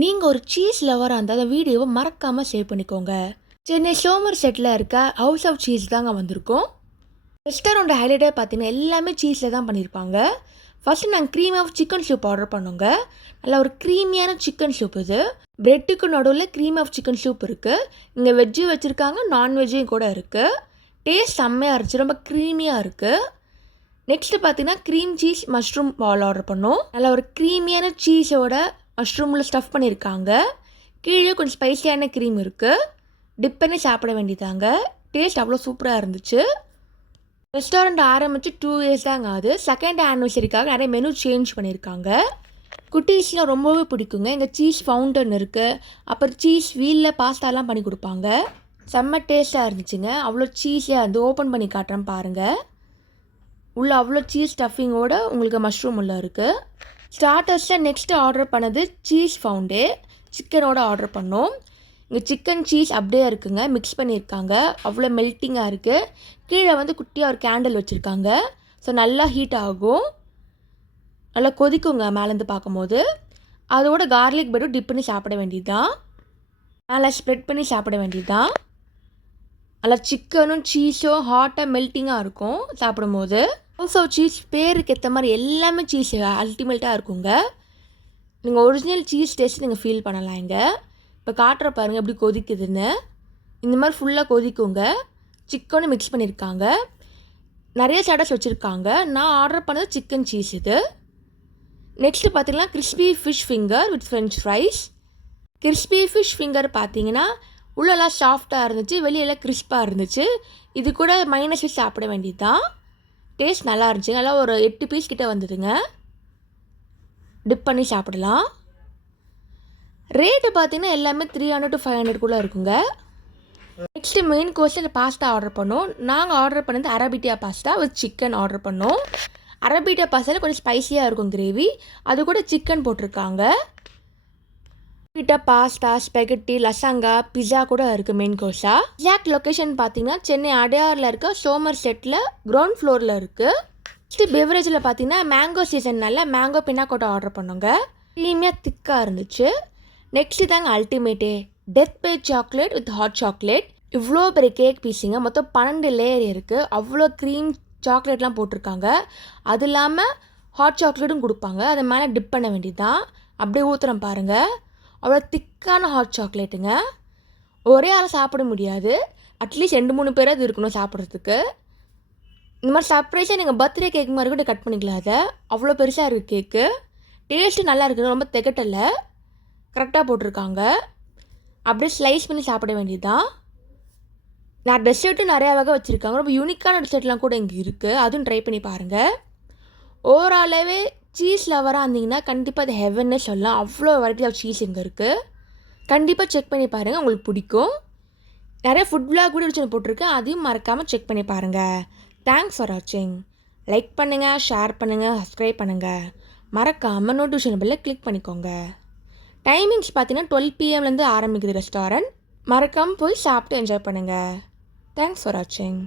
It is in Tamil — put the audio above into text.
நீங்கள் ஒரு சீஸ் லவராக இருந்தால் அந்த வீடியோவை மறக்காமல் சேவ் பண்ணிக்கோங்க. சென்னை சோமர்செட்டில் இருக்க ஹவுஸ் ஆஃப் சீஸ் தாங்க வந்திருக்கோம். ரெஸ்டாரண்ட் ஹைலைட்டே பார்த்தீங்கன்னா எல்லாமே சீஸில் தான் பண்ணியிருப்பாங்க. ஃபஸ்ட்டு நாங்கள் cream of chicken soup order பண்ணோங்க. நல்லா ஒரு க்ரீமியான சிக்கன் சூப் இது. ப்ரெட்டுக்கு நடுவில் க்ரீம் ஆஃப் சிக்கன் சூப் இருக்குது. இங்கே வெஜ்ஜும் வச்சுருக்காங்க, நான்வெஜ்ஜும் கூட இருக்குது. டேஸ்ட் செம்மையாக இருந்துச்சு, ரொம்ப க்ரீமியாக இருக்குது. நெக்ஸ்ட்டு பார்த்தீங்கன்னா க்ரீம் சீஸ் மஷ்ரூம் பால் ஆர்டர் பண்ணோம். நல்லா ஒரு க்ரீமியான சீஸோட மஷ்ரூமில் ஸ்டஃப் பண்ணியிருக்காங்க. கீழே கொஞ்சம் ஸ்பைசியான க்ரீம் இருக்குது. டிப் பண்ணி சாப்பிட வேண்டியதாங்க. டேஸ்ட் அவ்வளோ சூப்பராக இருந்துச்சு. ரெஸ்டாரண்ட் ஆரம்பித்து 2 இயர்ஸ் தாங்க ஆகுது. செகண்ட் ஆனிவர்சரிக்காக நிறைய மெனு சேஞ்ச் பண்ணியிருக்காங்க. குட்டீஸ்லாம் ரொம்பவே பிடிக்குங்க. இங்கே சீஸ் ஃபவுண்டன் இருக்குது. அப்புறம் சீஸ் வீலில் பாஸ்தாலாம் பண்ணி கொடுப்பாங்க. செம்ம டேஸ்ட்டாக இருந்துச்சுங்க. அவ்வளோ சீஸியாக இருந்து ஓப்பன் பண்ணி காட்டுறேன் பாருங்கள். உள்ளே அவ்வளோ சீஸ் ஸ்டஃபிங்கோடு உங்களுக்கு மஷ்ரூம் உள்ளே இருக்குது. ஸ்டார்டர்ஸில் நெக்ஸ்ட்டு ஆர்டர் பண்ணது சீஸ் ஃபவுண்டே சிக்கனோட ஆர்டர் பண்ணோம். இங்கே சிக்கன் சீஸ் அப்படியே இருக்குங்க, மிக்ஸ் பண்ணியிருக்காங்க. அவ்வளோ மெல்ட்டிங்காக இருக்குது. கீழே வந்து குட்டியாக ஒரு கேண்டில் வச்சுருக்காங்க. ஸோ நல்லா ஹீட் ஆகும், நல்லா கொதிக்குங்க மேலேருந்து பார்க்கும்போது. அதோட கார்லிக் பட்டும் டிப் பண்ணி சாப்பிட வேண்டியது தான். நல்லா ஸ்ப்ரெட் பண்ணி சாப்பிட வேண்டியது தான். நல்லா சிக்கனும் சீஸும் ஹாட்டாக மெல்ட்டிங்காக இருக்கும் சாப்பிடும்போது. ஆல்சோ சீஸ் பேருக்கு ஏற்ற மாதிரி எல்லாமே சீஸ் அல்டிமேட்டாக இருக்குங்க. நீங்கள் ஒரிஜினல் சீஸ் டேஸ்ட் நீங்கள் ஃபீல் பண்ணலாம். இங்கே இப்போ காட்டுற பாருங்கள் எப்படி கொதிக்குதுன்னு. இந்த மாதிரி ஃபுல்லாக கொதிக்குங்க. சிக்கனும் மிக்ஸ் பண்ணியிருக்காங்க. நிறைய ஸ்டார்டர்ஸ் வச்சுருக்காங்க. நான் ஆர்டர் பண்ணது சிக்கன் சீஸ் இது. நெக்ஸ்ட்டு பார்த்தீங்கன்னா crispy fish finger with French fries. Crispy fish finger பார்த்தீங்கன்னா உள்ளெல்லாம் சாஃப்டாக இருந்துச்சு, வெளியெல்லாம் கிறிஸ்பாக இருந்துச்சு. இது கூட மைனஸ் வச்சு சாப்பிட வேண்டியது தான். டேஸ்ட் நல்லா இருந்துச்சு. நல்லா ஒரு 8 பீஸ் கிட்டே வந்ததுங்க. டிப் பண்ணி சாப்பிடலாம். ரேட்டு பார்த்தீங்கன்னா எல்லாமே 300 to 500 இருக்குங்க. நெக்ஸ்ட்டு மெயின் கோர்ஸில் பாஸ்தா ஆர்டர் பண்ணோம். நாங்கள் ஆர்டர் பண்ணது அரபிட்டியா பாஸ்தா வித் சிக்கன் ஆர்டர் பண்ணோம். அரபிட்டியா பாஸ்தாவில் கொஞ்சம் ஸ்பைஸியாக இருக்கும் கிரேவி. அது கூட சிக்கன் போட்டிருக்காங்க. பாஸ்தா, ஸ்பெகட்டி, லசாங்கா, பிஸா கூட இருக்குது மெயின் கோர்ஸாக. எக்ஸாக்ட் லொக்கேஷன் பார்த்தீங்கன்னா சென்னை அடையாரில் இருக்க சோமர்செட்டில் கிரவுண்ட் ஃப்ளோரில் இருக்குது. நெக்ஸ்ட்டு பெவரேஜில் பார்த்தீங்கன்னா மேங்கோ சீசன்னால மேங்கோ பின்னாக்கோட்டா ஆர்டர் பண்ணோங்க. க்ரீமியாக திக்காக இருந்துச்சு. நெக்ஸ்ட்டு தாங்க அல்டிமேட்டே, death by chocolate with hot chocolate. இவ்வளோ பெரிய கேக் பீஸுங்க. மொத்தம் 12 லேயர் இருக்குது. அவ்வளோ க்ரீம் சாக்லேட்லாம் போட்டிருக்காங்க. அது இல்லாமல் ஹாட் சாக்லேட்டும் கொடுப்பாங்க. அதை மேலே டிப் பண்ண வேண்டியது தான். அப்படியே ஊற்றுறேன் பாருங்கள். அவ்வளோ திக்கான ஹாட் சாக்லேட்டுங்க. ஒரே ஆளை சாப்பிட முடியாது. அட்லீஸ்ட் 2-3 பேராவது இருக்கணும் சாப்பிட்றதுக்கு. இந்த மாதிரி சர்ப்ரைஸாக நீங்கள் பர்த்டே கேக் மாதிரி கூட கட் பண்ணிக்கலாம். அதை அவ்வளோ பெருசாக இருக்குது கேக்கு. டேஸ்ட்டு நல்லா இருக்குது, ரொம்ப திகட்டலை, கரெக்டாக போட்டிருக்காங்க. அப்படியே ஸ்லைஸ் பண்ணி சாப்பிட வேண்டியது தான். நான் டெசர்ட்டும் நிறையா வகை வச்சுருக்காங்க. ரொம்ப யூனிக்கான டெசர்ட்லாம் கூட இங்கே இருக்குது. அதுவும் ட்ரை பண்ணி பாருங்கள். ஓவராலாகவே சீஸ் லவராக இருந்தீங்கன்னா கண்டிப்பாக அது ஹெவன்னே சொல்லலாம். அவ்வளோ வெரைட்டி ஆஃப் சீஸ் இங்கே இருக்குது. கண்டிப்பாக செக் பண்ணி பாருங்கள், உங்களுக்கு பிடிக்கும். நிறைய ஃபுட் விளாக் கூட வச்சு போட்டிருக்கேன், அதையும் மறக்காமல் செக் பண்ணி பாருங்கள். தேங்க்ஸ் ஃபார் வாட்சிங். லைக் பண்ணுங்கள், ஷேர் பண்ணுங்கள், சப்ஸ்கிரைப் பண்ணுங்கள். மறக்காமல் நோட்டிஃபிகேஷன் பெல்லை கிளிக் பண்ணிக்கோங்க. டைமிங்ஸ் பார்த்தீங்கன்னா 12 PM ஆரம்பிக்குது ரெஸ்டாரண்ட். மறக்காமல் போய் சாப்பிட்டு என்ஜாய் பண்ணுங்கள். தேங்க்ஸ் ஃபார் வாட்சிங்.